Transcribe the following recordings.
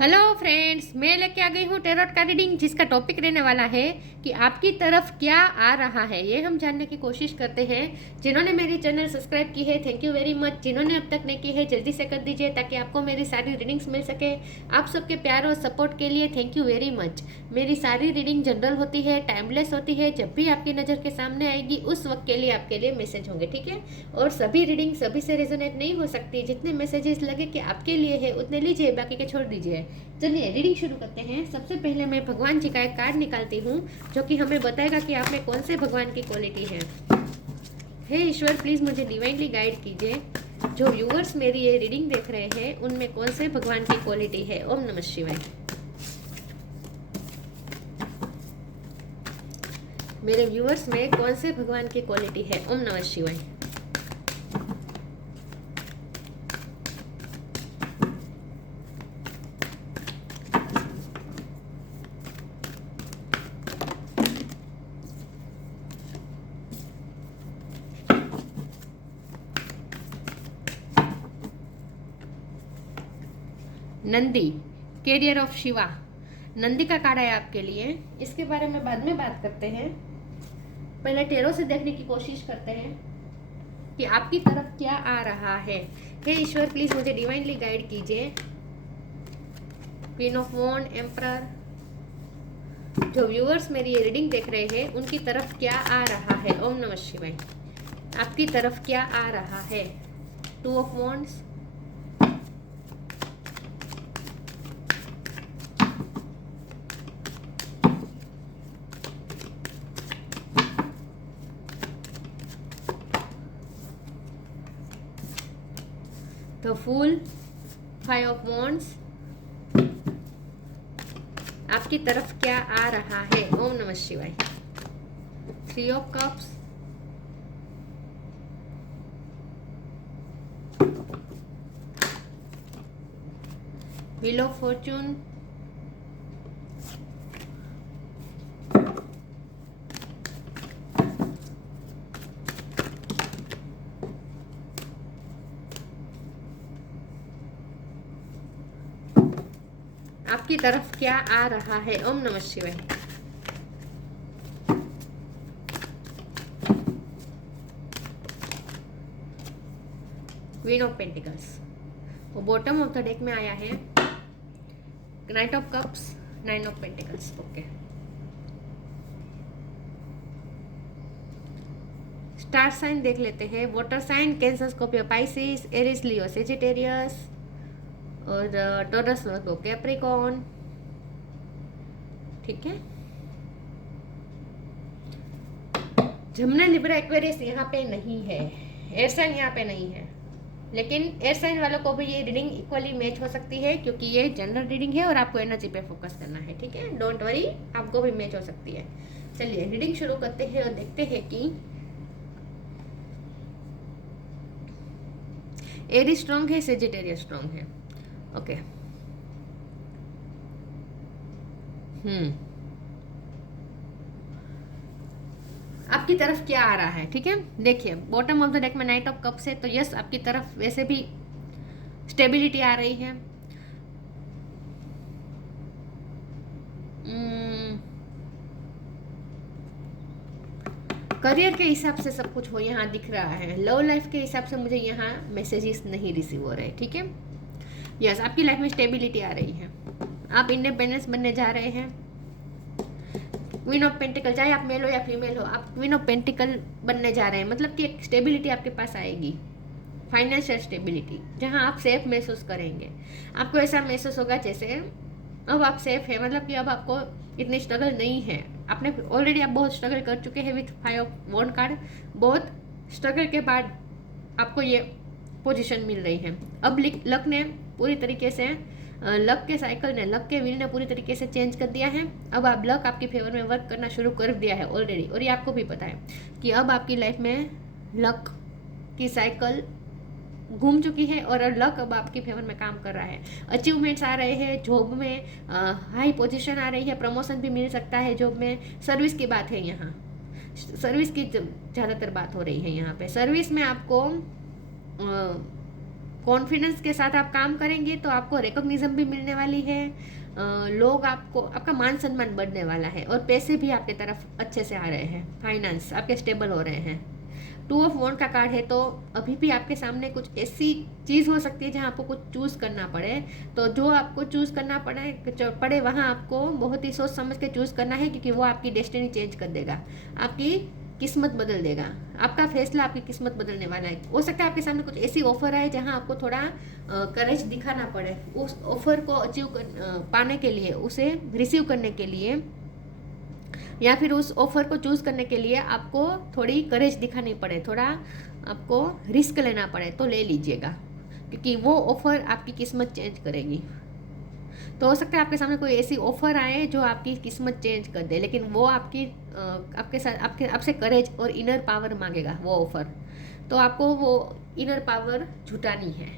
Hello friends, मैं लेके आ गई हूँ टेरोट का रीडिंग, जिसका टॉपिक रहने वाला है कि आपकी तरफ क्या आ रहा है। ये हम जानने की कोशिश करते हैं। जिन्होंने मेरी चैनल सब्सक्राइब की है, थैंक यू वेरी मच। जिन्होंने अब तक नहीं की है, जल्दी से कर दीजिए ताकि आपको मेरी सारी रीडिंग्स मिल सके। आप सबके प्यार और सपोर्ट के लिए थैंक यू वेरी मच। मेरी सारी रीडिंग जनरल होती है, टाइमलेस होती है। जब भी आपकी नज़र के सामने आएगी उस वक्त के लिए आपके लिए मैसेज होंगे, ठीक है। और सभी रीडिंग सभी से रेजोनेट नहीं हो सकती। जितने मैसेजेस लगे कि आपके लिए है उतने लीजिए, बाकी के छोड़ दीजिए। चलिए रीडिंग शुरू करते हैं। सबसे पहले मैं भगवान जी का एक कार्ड निकालती हूँ जो कि हमें बताएगा कि आप में कौन से भगवान की क्वालिटी है। हे ईश्वर, प्लीज़ मुझे डिवाइनली गाइड कीजिए। जो व्यूअर्स मेरी ये रीडिंग देख रहे हैं उनमें कौन से भगवान की क्वालिटी है। ओम नमः शिवाय। मेरे व्यूअर्स में कौन से भगवान की क्वालिटी है। ओम नमः शिवाय। Nandi, carrier of Shiva. नंदी का कार्ड है आपके लिए। इसके बारे में बाद में बात करते हैं। पहले टेरो से देखने की कोशिश करते हैं कि आपकी तरफ क्या आ रहा है। हे ईश्वर, प्लीज मुझे डिवाइनली गाइड कीजिए। Queen of wand, emperor. जो व्यूअर्स मेरी ये रीडिंग देख रहे हैं उनकी तरफ क्या आ रहा है। ओम नमः शिवाय। आपकी तरफ क्या आ रहा है। Two of wands, the fool, five of wands. आपकी तरफ क्या आ रहा है। ओम नमः शिवाय। Three of cups, wheel of fortune, आपकी तरफ क्या आ रहा है। ओम नमः शिवाय। क्वीन ऑफ पेंटिकल्स, वो बॉटम ऑफ द डेक में आया है। Knight of cups, nine of pentacles. Okay, star sign देख लेते हैं। Water sign, Cancer, Scorpio, Pisces, Aries, Leo, Sagittarius और टॉरस, वर्गो, कैप्रिकॉर्न। ठीक है। जमना, लिब्रा, एक्वेरियस यहाँ पे नहीं है। एयर साइन यहाँ पे नहीं है, लेकिन एयर साइन वालों को भी ये रीडिंग इक्वली मैच हो सकती है क्योंकि ये जनरल रीडिंग है और आपको एनर्जी पे फोकस करना है, ठीक है। डोंट वरी, आपको भी मैच हो सकती है। चलिए रीडिंग शुरू करते हैं और देखते हैं कि एरीज स्ट्रॉन्ग है, सेजिटेरियस स्ट्रॉन्ग है। ओके। आपकी तरफ क्या आ रहा है, ठीक है। देखिए बॉटम ऑफ द डेक में नाइट ऑफ कप्स है, तो यस आपकी तरफ वैसे भी स्टेबिलिटी आ रही है। करियर के हिसाब से सब कुछ हो यहाँ दिख रहा है। लव लाइफ के हिसाब से मुझे यहाँ मैसेजेस नहीं रिसीव हो रहे, ठीक है। यस, आपकी लाइफ में स्टेबिलिटी आ रही है। आप इंडिपेंडेंस बनने जा रहे हैं। क्वीन ऑफ पेंटिकल, चाहे आप मेल हो या फीमेल हो, आप क्वीन ऑफ पेंटिकल बनने जा रहे हैं। मतलब कि एक स्टेबिलिटी आपके पास आएगी, फाइनेंशियल स्टेबिलिटी, जहां आप सेफ महसूस करेंगे। आपको ऐसा महसूस होगा जैसे अब आप सेफ है, मतलब कि अब आपको इतनी स्ट्रगल नहीं है। आपने ऑलरेडी आप बहुत स्ट्रगल कर चुके हैं with five of wand card. बहुत स्ट्रगल के बाद आपको ये पोजीशन मिल रही है। अब लक ने पूरी तरीके से, लक के साइकिल ने, लक के व्हील ने पूरी तरीके से चेंज कर दिया है। अब आप लक आपके फेवर में वर्क करना शुरू कर दिया है ऑलरेडी, और ये आपको भी पता है कि अब आपकी लाइफ में लक की साइकिल घूम चुकी है और लक अब आपके फेवर में काम कर रहा है। अचीवमेंट्स आ रहे हैं जॉब में, हाई पोजीशन आ रही है, प्रमोशन भी मिल सकता है जॉब में। सर्विस की बात है यहाँ, सर्विस की ज़्यादातर बात हो रही है यहाँ पे। सर्विस में आपको कॉन्फिडेंस के साथ आप काम करेंगे तो आपको रिकॉग्निशन भी मिलने वाली है, लोग आपको, आपका मान सम्मान बढ़ने वाला है, और पैसे भी आपके तरफ अच्छे से आ रहे हैं, फाइनेंस आपके स्टेबल हो रहे हैं। 2 ऑफ वॉन्ड का कार्ड है, तो अभी भी आपके सामने कुछ ऐसी चीज़ हो सकती है जहाँ आपको कुछ चूज़ करना पड़े, तो जो आपको चूज़ करना पड़े वहाँ आपको बहुत ही सोच समझ के चूज़ करना है, क्योंकि वो आपकी डेस्टिनी चेंज कर देगा, आपकी किस्मत बदल देगा। आपका फैसला आपकी किस्मत बदलने वाला है। हो सकता है आपके सामने कुछ ऐसी ऑफर आए जहाँ आपको थोड़ा करेज दिखाना पड़े, उस ऑफर को पाने के लिए, उसे रिसीव करने के लिए, या फिर उस ऑफर को चूज़ करने के लिए आपको थोड़ी करेज दिखानी पड़े, थोड़ा आपको रिस्क लेना पड़े, तो ले लीजिएगा, क्योंकि वो ऑफर आपकी किस्मत चेंज करेगी। तो हो सकता है आपके सामने कोई ऐसी ऑफर आए जो आपकी किस्मत चेंज कर दे, लेकिन वो आपके साथ आपसे करेज और इनर पावर मांगेगा वो ऑफर, तो आपको वो इनर पावर जुटानी है,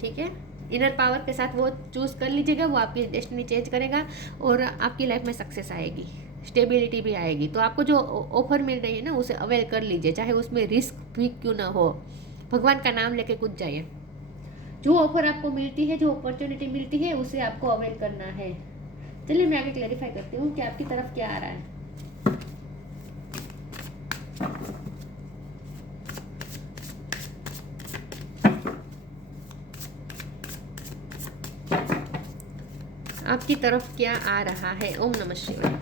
ठीक है। इनर पावर के साथ वो चूज़ कर लीजिएगा, वो आपकी डेस्टिनी चेंज करेगा और आपकी लाइफ में सक्सेस आएगी, स्टेबिलिटी भी आएगी। तो आपको जो ऑफर मिल रही है ना, उसे अवेल कर लीजिए, चाहे उसमें रिस्क भी क्यों ना हो। भगवान का नाम लेके कूद जाइए। जो ऑफर आपको मिलती है, जो अपॉर्चुनिटी मिलती है, उसे आपको अवेल करना है। चलिए मैं आगे क्लैरिफाई करती हूँ कि आपकी तरफ क्या आ रहा है। आपकी तरफ क्या आ रहा है। ओम नमः शिवाय।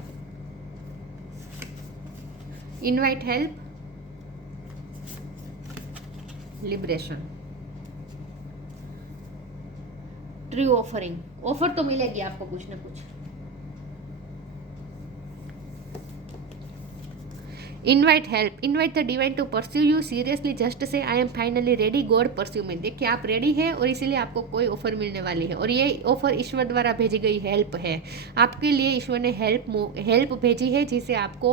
Invite help, liberation, true offering. Offer तो मिलेगी आपको कुछ ना कुछ। Invite help, invite the divine to pursue you seriously, just say I am finally ready, God pursue में। देखिए आप रेडी है और इसीलिए आपको कोई ऑफर मिलने वाली है, और ये ऑफर ईश्वर द्वारा भेजी गई हेल्प है आपके लिए। ईश्वर ने हेल्प भेजी है, जिसे आपको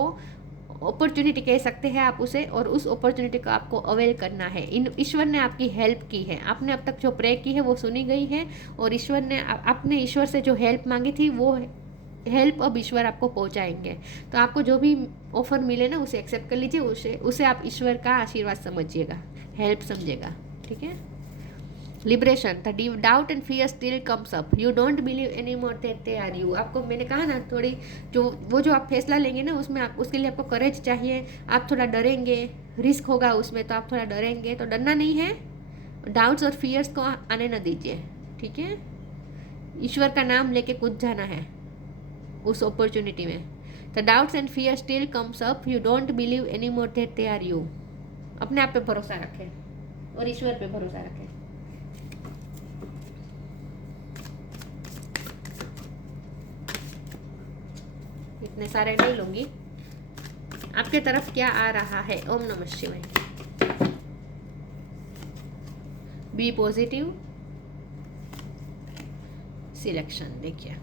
अपॉर्चुनिटी कह सकते हैं आप उसे, और उस अपॉर्चुनिटी को आपको अवेल करना है। ईश्वर ने आपकी हेल्प की है, आपने अब तक जो प्रे की है वो सुनी गई है, और ईश्वर ने आपने ईश्वर से जो हेल्प मांगी थी वो हेल्प अब ईश्वर आपको पहुंचाएंगे। तो आपको जो भी ऑफर मिले ना, उसे एक्सेप्ट कर लीजिए, उसे आप ईश्वर का आशीर्वाद समझिएगा, हेल्प समझिएगा, ठीक है। Liberation, the doubt and fear still comes up, you don't believe any more that they are you. आपको मैंने कहा ना, थोड़ी जो आप फैसला लेंगे ना, उसमें आप उसके लिए आपको करेज चाहिए। आप थोड़ा डरेंगे, रिस्क होगा उसमें, तो आप थोड़ा डरेंगे, तो डरना नहीं है। डाउट्स और फियर्स को आने न दीजिए, ठीक है। ईश्वर का नाम लेके कूद जाना है उस अपॉर्चुनिटी में। The doubts and fear still comes up, you don't believe any more that they are you. अपने आप पे भरोसा रखें और ईश्वर पे भरोसा रखें। इतने सारे नहीं लूंगी। आपके तरफ क्या आ रहा है। ओम नमः शिवाय। Be positive, selection. देखिए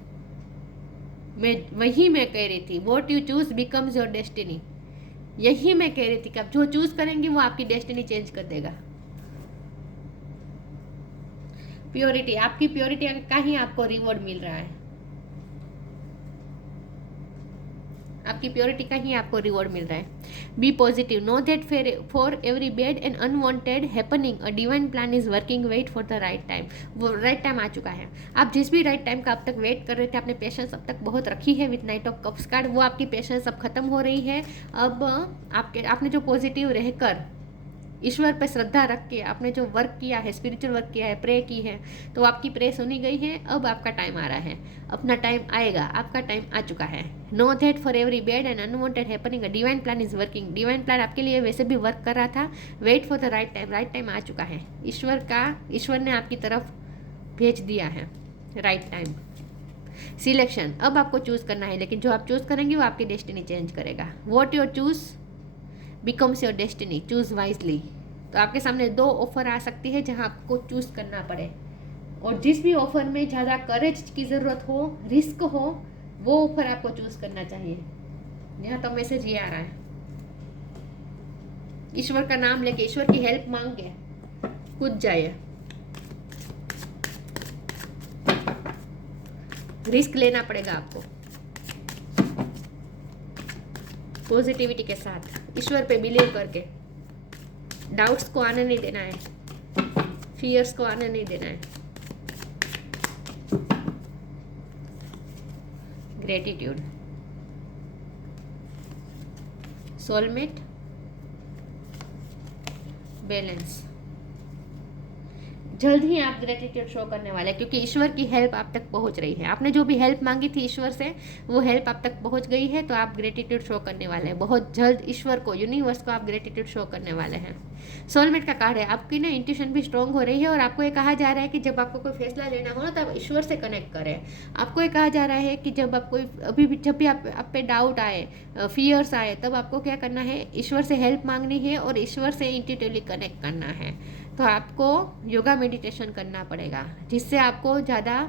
मैं कह रही थी, what you choose becomes your destiny. यही मैं कह रही थी कि आप जो चूज करेंगे वो आपकी डेस्टिनी चेंज कर देगा। प्योरिटी, आपकी प्योरिटी का ही आपको रिवॉर्ड मिल रहा है, आपकी प्योरिटी का ही आपको रिवॉर्ड मिल रहा है। Be positive, know that for every bad and unwanted happening a divine plan is working, wait for the right time. वो राइट टाइम आ चुका है। आप जिस भी राइट टाइम का अब तक वेट कर रहे थे, आपने पेशेंस अब तक बहुत रखी है with night of cups card, वो आपकी पेशेंस अब खत्म हो रही है। अब आपने जो पॉजिटिव रहकर ईश्वर पर श्रद्धा रख के आपने जो वर्क किया है, स्पिरिचुअल वर्क किया है, प्रे की है, तो आपकी प्रे सुनी गई है। अब आपका टाइम आ रहा है, अपना टाइम आएगा, आपका टाइम आ चुका है। Know that for every bad and unwanted happening a divine plan is working. Divine plan आपके लिए वैसे भी वर्क कर रहा था। Wait for the right time, right time आ चुका है। ईश्वर ने आपकी तरफ भेज दिया है राइट टाइम। सिलेक्शन, अब आपको चूज करना है, लेकिन जो आप चूज करेंगे वो आपकी डेस्टिनी चेंज करेगा। What your choose becomes your destiny, choose wisely. तो आपके सामने 2 ऑफर आ सकती है जहां आपको चूज करना पड़े, और जिस भी ऑफर में ज़्यादा करेज की ज़रूरत हो, रिस्क हो, वो ऑफर आपको चूज करना चाहिए। यहाँ तो मैसेज ये आ रहा है, ईश्वर का नाम लेके, ईश्वर की हेल्प मांग के कूद जाइए, रिस्क लेना पड़ेगा आपको पॉजिटिविटी के साथ, ईश्वर पे बिलीव करके। डाउट्स को आने नहीं देना है। फियर्स को आने नहीं देना है। Gratitude, soulmate, balance. जल्द ही आप ग्रेटिट्यूड शो करने वाले हैं, क्योंकि ईश्वर की हेल्प आप तक पहुंच रही है। आपने जो भी हेल्प मांगी थी ईश्वर से, वो हेल्प आप तक पहुंच गई है, तो आप ग्रेटिट्यूड शो करने वाले हैं। बहुत जल्द ईश्वर को, यूनिवर्स को आप ग्रेटिट्यूड शो करने वाले हैं। सोलमेट का कार्ड है, आपकी ना इंट्यूशन भी स्ट्रांग हो रही है, और आपको ये कहा जा रहा है कि जब आपको कोई फैसला लेना हो ना, तो आप ईश्वर से कनेक्ट करें। आपको ये कहा जा रहा है कि जब आप कोई अभी भी जब भी आप पे डाउट आए, फियर्स आए, तब आपको क्या करना है, ईश्वर से हेल्प मांगनी है और ईश्वर से इंट्यूटिवली कनेक्ट करना है। तो आपको योगा मेडिटेशन करना पड़ेगा, जिससे आपको ज़्यादा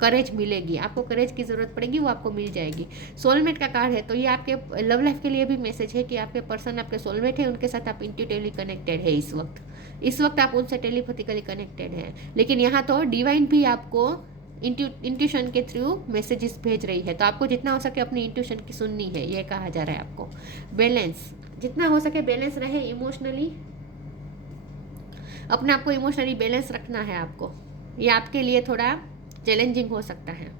करेज मिलेगी। आपको करेज की ज़रूरत पड़ेगी, वो आपको मिल जाएगी। सोलमेट का कार्ड है, तो ये आपके लव लाइफ के लिए भी मैसेज है कि आपके पर्सन, आपके सोलमेट है, उनके साथ आप इंट्यूटिवली कनेक्टेड है इस वक्त आप उनसे टेलीपैथिकली कनेक्टेड है। लेकिन यहाँ तो डिवाइन भी आपको इंट्यूशन के थ्रू मैसेजेस भेज रही है, तो आपको जितना हो सके अपनी इंट्यूशन की सुननी है, ये कहा जा रहा है आपको। बैलेंस, जितना हो सके बैलेंस रहे इमोशनली, अपने आप को इमोशनली बैलेंस रखना है आपको। ये आपके लिए थोड़ा चैलेंजिंग हो सकता है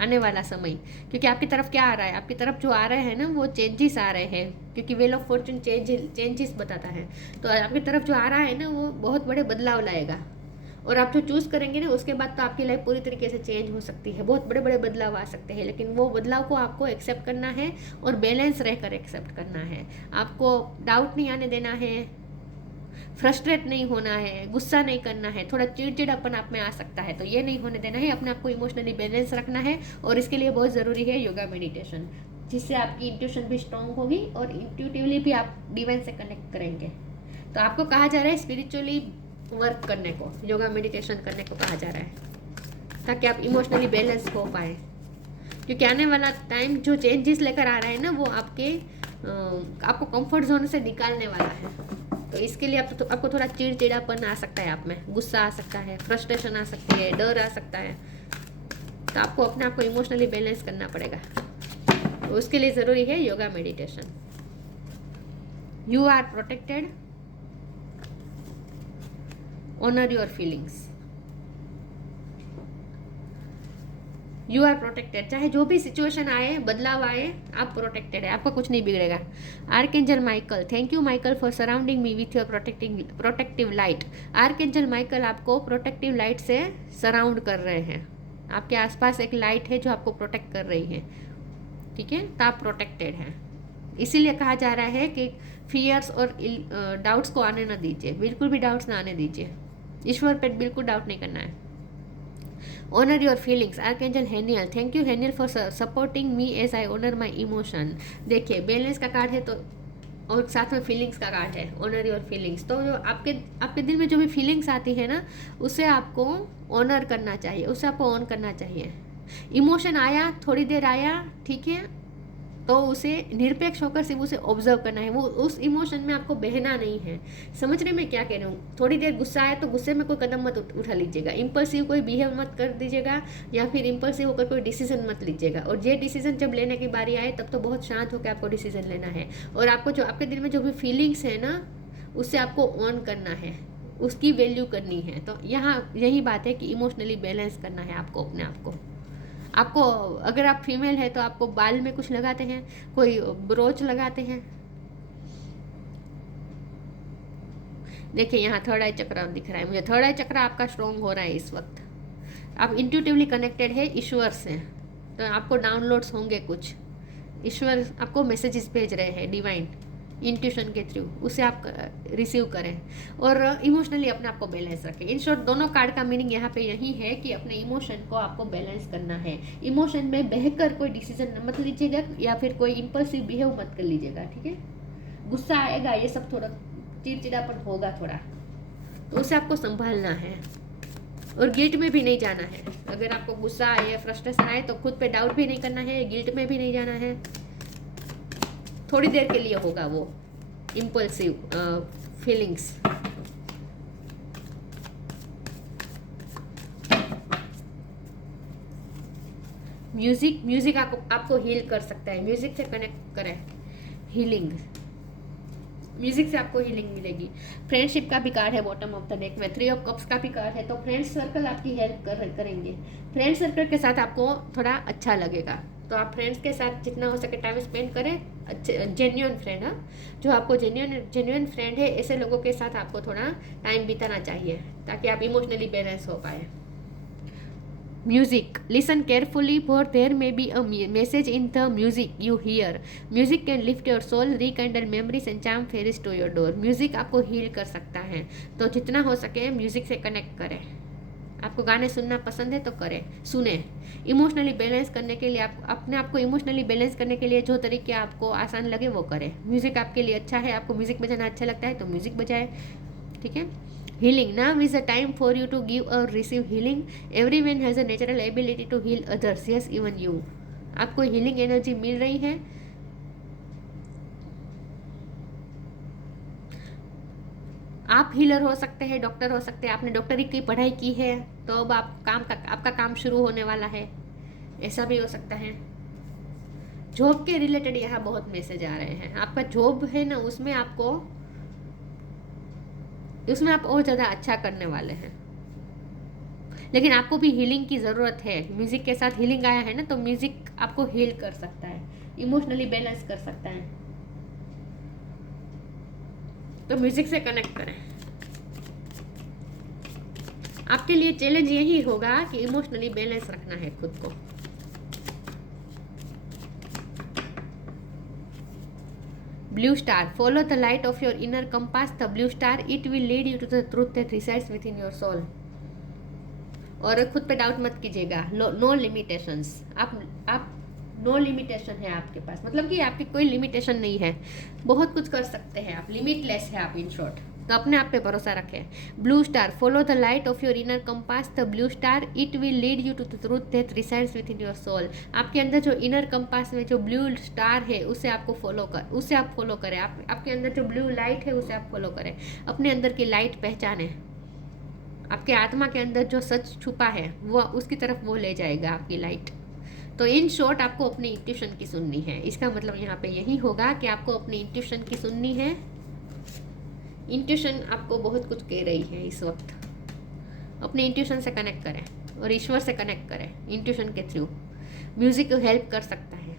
आने वाला समय, क्योंकि आपकी तरफ क्या आ रहा है, आपकी तरफ जो आ रहे हैं ना, वो चेंजेस आ रहे हैं, क्योंकि व्हील ऑफ फॉर्चून चेंजेस बताता है। तो आपकी तरफ जो आ रहा है ना, वो बहुत बड़े बदलाव लाएगा, और आप जो चूज़ करेंगे ना, उसके बाद तो आपकी लाइफ पूरी तरीके से चेंज हो सकती है। बहुत बड़े बड़े बदलाव आ सकते हैं, लेकिन वो बदलाव को आपको एक्सेप्ट करना है और बैलेंस रहकर एक्सेप्ट करना है। आपको डाउट नहीं आने देना है, फ्रस्ट्रेट नहीं होना है, गुस्सा नहीं करना है, थोड़ा चिड़चिड़ापन आप में आ सकता है, तो ये नहीं होने देना है। अपने आप को इमोशनली बैलेंस रखना है, और इसके लिए बहुत ज़रूरी है योगा मेडिटेशन, जिससे आपकी इंट्यूशन भी स्ट्रांग होगी और इंट्यूटिवली भी आप डिवाइन से कनेक्ट करेंगे। तो आपको कहा जा रहा है स्पिरिचुअली वर्क करने को, योगा मेडिटेशन करने को कहा जा रहा है, ताकि आप इमोशनली बैलेंस हो पाए। क्योंकि आने वाला टाइम जो चेंजेस लेकर आ रहा है ना, वो आपको कंफर्ट जोन से निकालने वाला है। तो इसके लिए आपको थोड़ा चिड़चिड़ापन आ सकता है, आप में गुस्सा आ सकता है, फ्रस्ट्रेशन आ सकती है, डर आ सकता है। तो आपको अपने आप को इमोशनली बैलेंस करना पड़ेगा, तो उसके लिए ज़रूरी है yoga meditation. You are protected, honour your feelings. You are protected, चाहे जो भी सिचुएशन आए, बदलाव आए, आप प्रोटेक्टेड है, आपको कुछ नहीं बिगड़ेगा। Archangel Michael, thank you Michael for surrounding me with your protective light. Archangel Michael आपको प्रोटेक्टिव लाइट से सराउंड कर रहे हैं। आपके आसपास एक लाइट है जो आपको प्रोटेक्ट कर रही है, ठीक है, तो आप प्रोटेक्टेड हैं। इसीलिए कहा जा रहा है कि फियर्स और डाउट्स को आने ना दीजिए, बिल्कुल भी डाउट्स ना आने दीजिए। ईश्वर पर बिल्कुल डाउट नहीं करना है। Honour your feelings, archangel Haniel, thank you Haniel for supporting me as I honour my emotion. देखिए बैलेंस का कार्ड है, तो और साथ में फीलिंग्स का कार्ड है, ऑनर योर फीलिंग्स। तो जो आपके दिल में जो भी फीलिंग्स आती है ना, उसे आपको ऑनर करना चाहिए, उसे आपको ऑन करना चाहिए। इमोशन आया, थोड़ी देर आया, ठीक है, तो उसे निरपेक्ष होकर सिर्फ उसे ऑब्जर्व करना है। वो उस इमोशन में आपको बहना नहीं है। समझ रहे मैं क्या कह रही हूँ? थोड़ी देर गुस्सा आया तो गुस्से में कोई कदम मत उठा लीजिएगा, इम्पल्सिव कोई बिहेव मत कर दीजिएगा, या फिर इम्पल्सिव होकर कोई डिसीजन मत लीजिएगा। और ये डिसीजन जब लेने की बारी आए, तब तो बहुत शांत होकर आपको डिसीजन लेना है। और आपको जो आपके दिल में जो भी फीलिंग्स है ना, उससे आपको ऑन करना है, उसकी वैल्यू करनी है। तो यहाँ यही बात है कि इमोशनली बैलेंस करना है आपको अपने आप को। आपको अगर आप फीमेल है तो आपको बाल में कुछ लगाते हैं, कोई ब्रोच लगाते हैं। देखिए यहाँ थर्ड आई चक्र दिख रहा है मुझे, थर्ड आई चक्र आपका स्ट्रॉन्ग हो रहा है इस वक्त। आप इंट्यूटिवली कनेक्टेड है ईश्वर से, तो आपको डाउनलोड्स होंगे कुछ, ईश्वर आपको मैसेजेस भेज रहे हैं डिवाइन इंट्यूशन के थ्रू, उसे आप रिसीव करें और इमोशनली अपने आप को बैलेंस रखें। इन शॉर्ट दोनों कार्ड का मीनिंग यहाँ पे यही है कि अपने इमोशन को आपको बैलेंस करना है। इमोशन में बहकर कोई डिसीजन मत लीजिएगा, या फिर कोई इम्पल्सिव बिहेव मत कर लीजिएगा, ठीक है। गुस्सा आएगा, ये सब थोड़ा चिड़चिड़ापन होगा थोड़ा, तो उसे आपको संभालना है। और गिल्ट में भी नहीं जाना है। अगर आपको गुस्सा आए, फ्रस्ट्रेशन आए, तो खुद पे डाउट भी नहीं करना है, गिल्ट में भी नहीं जाना है। थोड़ी देर के लिए होगा वो इम्पल्सिव फीलिंग्स। म्यूजिक आपको हील कर सकता है, म्यूजिक से कनेक्ट करें, हीलिंग। म्यूजिक से आपको हीलिंग मिलेगी। फ्रेंडशिप का भी कार्ड है बॉटम ऑफ द डेक में, 3 ऑफ कप्स का भी कार्ड है, तो फ्रेंड सर्कल आपकी हेल्प करेंगे। फ्रेंड सर्कल के साथ आपको थोड़ा अच्छा लगेगा, तो आप फ्रेंड्स के साथ जितना हो सके टाइम स्पेंड करें। अच्छे जेन्युइन फ्रेंड, हाँ, जो आपको जेन्युइन फ्रेंड है, ऐसे लोगों के साथ आपको थोड़ा टाइम बिताना चाहिए ताकि आप इमोशनली बैलेंस हो पाए। Music. Listen carefully, for there may be a message in the music you hear. Music can lift your soul, rekindle memories and charm fairies to your door. Music आपको heal कर सकता है, तो जितना हो सके म्यूजिक से कनेक्ट करें। आपको गाने सुनना पसंद है तो करें, सुने। इमोशनली बैलेंस करने के लिए आप अपने आप को इमोशनली बैलेंस करने के लिए जो तरीके आपको आसान लगे वो करें। म्यूजिक आपके लिए अच्छा है, आपको म्यूजिक बजाना अच्छा लगता है तो म्यूजिक बजाए, ठीक है। Healing. Now is the time for you to give or receive healing. Everyone has a natural ability to heal others. Yes, even you. आपको हीलिंग एनर्जी मिल रही है। आप हीलर हो सकते हैं, डॉक्टर हो सकते हैं, आपने डॉक्टरी की पढ़ाई की है तो अब आपका काम शुरू होने वाला है, ऐसा भी हो सकता है। जॉब के रिलेटेड यहाँ बहुत मैसेज आ रहे हैं। आपका जॉब है ना, उसमें आप और ज़्यादा अच्छा करने वाले हैं, लेकिन आपको भी हीलिंग की ज़रूरत है। म्यूज़िक के साथ हीलिंग आया है ना, तो म्यूज़िक आपको हील कर सकता है, इमोशनली बैलेंस कर सकता है, तो म्यूज़िक से कनेक्ट करें। आपके लिए चैलेंज यही होगा कि इमोशनली बैलेंस रखना है खुद को। Blue star. Follow the light of your inner compass, the blue star. It will lead you to the truth that resides within your soul. और खुद पे डाउट मत कीजिएगा। No limitations. आप नो लिमिटेशन है आपके पास, मतलब कि आपकी कोई लिमिटेशन नहीं है, बहुत कुछ कर सकते हैं आप, लिमिटलेस है आप, इन शॉर्ट। तो अपने आप पे भरोसा रखें। Blue star. Follow the light of your inner compass, the blue star. It will lead you to the truth that resides within your soul. आपके अंदर जो इनर कंपास में जो ब्लू स्टार है उसे आप फॉलो करें। आपके अंदर जो ब्लू लाइट है उसे आप फॉलो करें। अपने अंदर की लाइट पहचानें। आपके आत्मा के अंदर जो सच छुपा है वो उसकी तरफ वो ले जाएगा आपकी लाइट। तो इन शॉर्ट आपको अपनी इंट्यूशन की सुननी है। इसका मतलब यहाँ पे यही होगा कि आपको अपनी इंट्यूशन की सुननी है। इंट्यूशन आपको बहुत कुछ कह रही है इस वक्त। अपने इंट्यूशन से कनेक्ट करें और ईश्वर से कनेक्ट करें इंट्यूशन के थ्रू। म्यूजिक हेल्प कर सकता है।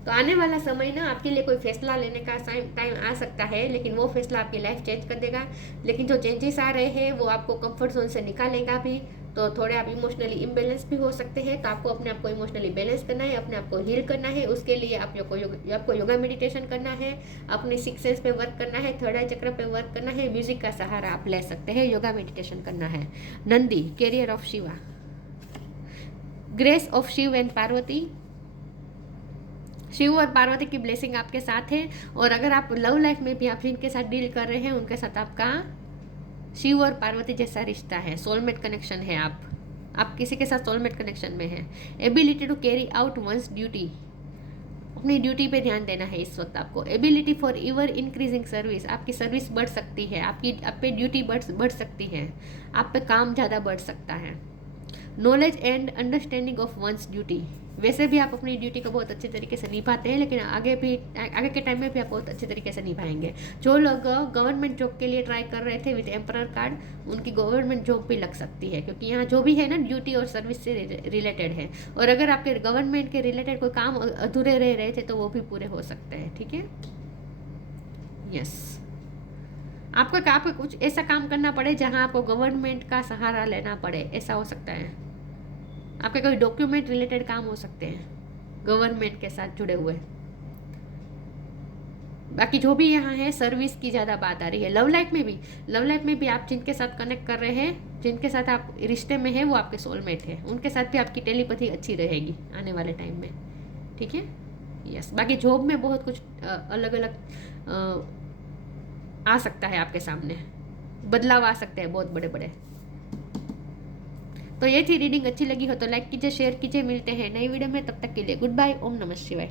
तो आने वाला समय ना आपके लिए कोई फैसला लेने का टाइम आ सकता है, लेकिन वो फैसला आपकी लाइफ चेंज कर देगा। लेकिन जो चेंजेस आ रहे हैं वो आपको कंफर्ट जोन से निकालेगा भी। तो थोड़े आप इमोशनली इम्बैलेंस भी हो सकते हैं, तो आपको अपने आप को इमोशनली बैलेंस करना है, अपने आप को हील करना है। उसके लिए आपको योगा मेडिटेशन करना है, अपने सिक्स सेंस पे वर्क करना है, थर्ड आई चक्र पे वर्क करना है। म्यूजिक का सहारा आप ले सकते हैं, योगा मेडिटेशन करना है। Nandi. Carrier of Shiva. Grace of Shiv and Parvati. Shiv और पार्वती की ब्लेसिंग आपके साथ है। और अगर आप लव लाइफ में भी आप जिनके साथ डील कर रहे हैं उनके साथ आपका शिव और पार्वती जैसा रिश्ता है, सोलमेट कनेक्शन है। आप किसी के साथ सोलमेट कनेक्शन में है। Ability to carry out once duty. अपनी ड्यूटी पे ध्यान देना है इस वक्त आपको। Ability for ever increasing service. आपकी सर्विस बढ़ सकती है, आप पे ड्यूटी बढ़ सकती है, आप पे काम ज़्यादा बढ़ सकता है। Knowledge and understanding of once duty. वैसे भी आप अपनी ड्यूटी को बहुत अच्छे तरीके से निभाते हैं, लेकिन आगे के टाइम में भी आप बहुत अच्छे तरीके से निभाएंगे। जो लोग गवर्नमेंट जॉब के लिए ट्राई कर रहे थे विद एम्परर कार्ड, उनकी गवर्नमेंट जॉब भी लग सकती है, क्योंकि यहाँ जो भी है ना ड्यूटी और सर्विस से रिलेटेड है। और अगर आपके गवर्नमेंट के रिलेटेड कोई काम अधूरे रह रहे थे तो वो भी पूरे हो सकते हैं, ठीक है। यस, आपको कुछ ऐसा काम करना पड़े जहाँ आपको गवर्नमेंट का सहारा लेना पड़े, ऐसा हो सकता है। आपके कोई डॉक्यूमेंट रिलेटेड काम हो सकते हैं गवर्नमेंट के साथ जुड़े हुए। बाकी जो भी यहाँ है सर्विस की ज़्यादा बात आ रही है। लव लाइफ में भी आप जिनके साथ कनेक्ट कर रहे हैं, जिनके साथ आप रिश्ते में हैं, वो आपके सोलमेट है। उनके साथ भी आपकी टेलीपैथी अच्छी रहेगी आने वाले टाइम में, ठीक है। यस, बाकी जॉब में बहुत कुछ अलग अलग आ सकता है, आपके सामने बदलाव आ सकते हैं बहुत बड़े बड़े। तो ये थी रीडिंग। अच्छी लगी हो तो लाइक कीजिए, शेयर कीजिए। मिलते हैं नई वीडियो में, तब तक के लिए गुड बाय। ओम नमः शिवाय।